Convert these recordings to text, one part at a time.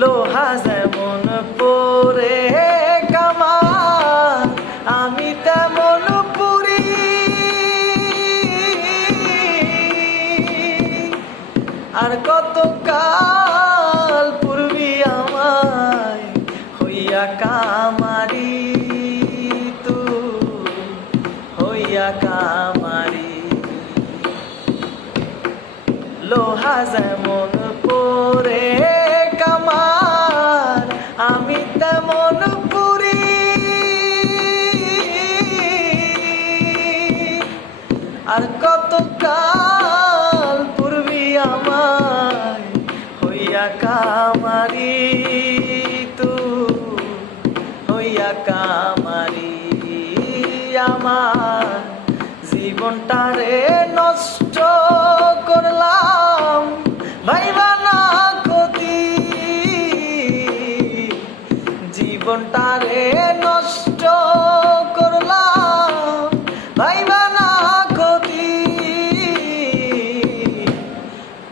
লোহা যেমন পরে কামান, আমি তেমন পুরি। আর কত কাল পূর্বী আমায় হইয়া কামারি, তুই হইয়া কামারি। লোহা যেমন পরে কামান, আমি তেমন পুরি। আর কত কাল পূর্বী আমায় হইয়া কামারি, তুই হইয়া কামারি। আমার জীবনটারে নষ্ট করলাম ভাইবা না ক্ষতি, জীবনটারে নষ্ট করলাম ভাইবা না ক্ষতি।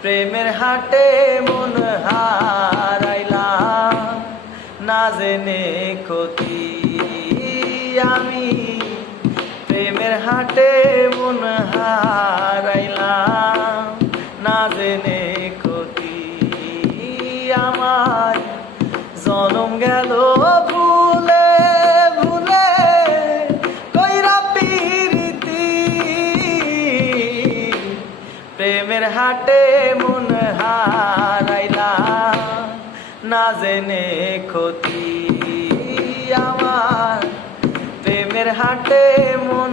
প্রেমের হাটে মন হারাইলাম না জেনে ক্ষতি, আমি প্রেমের হাটে মন হারাইলাম না জেনে ক্ষতি। আমার জনম গেল ভুলে ভুলে কইরা পিরিতি, প্রেমের হাটে মন হারাইলাম না জেনে ক্ষতি। আমার প্রেমের হাটে মন